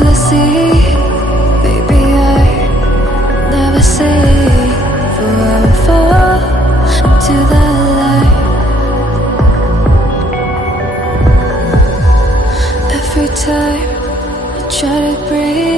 the sea. Baby, I never say, for I will fall into the light. Every time I try to breathe,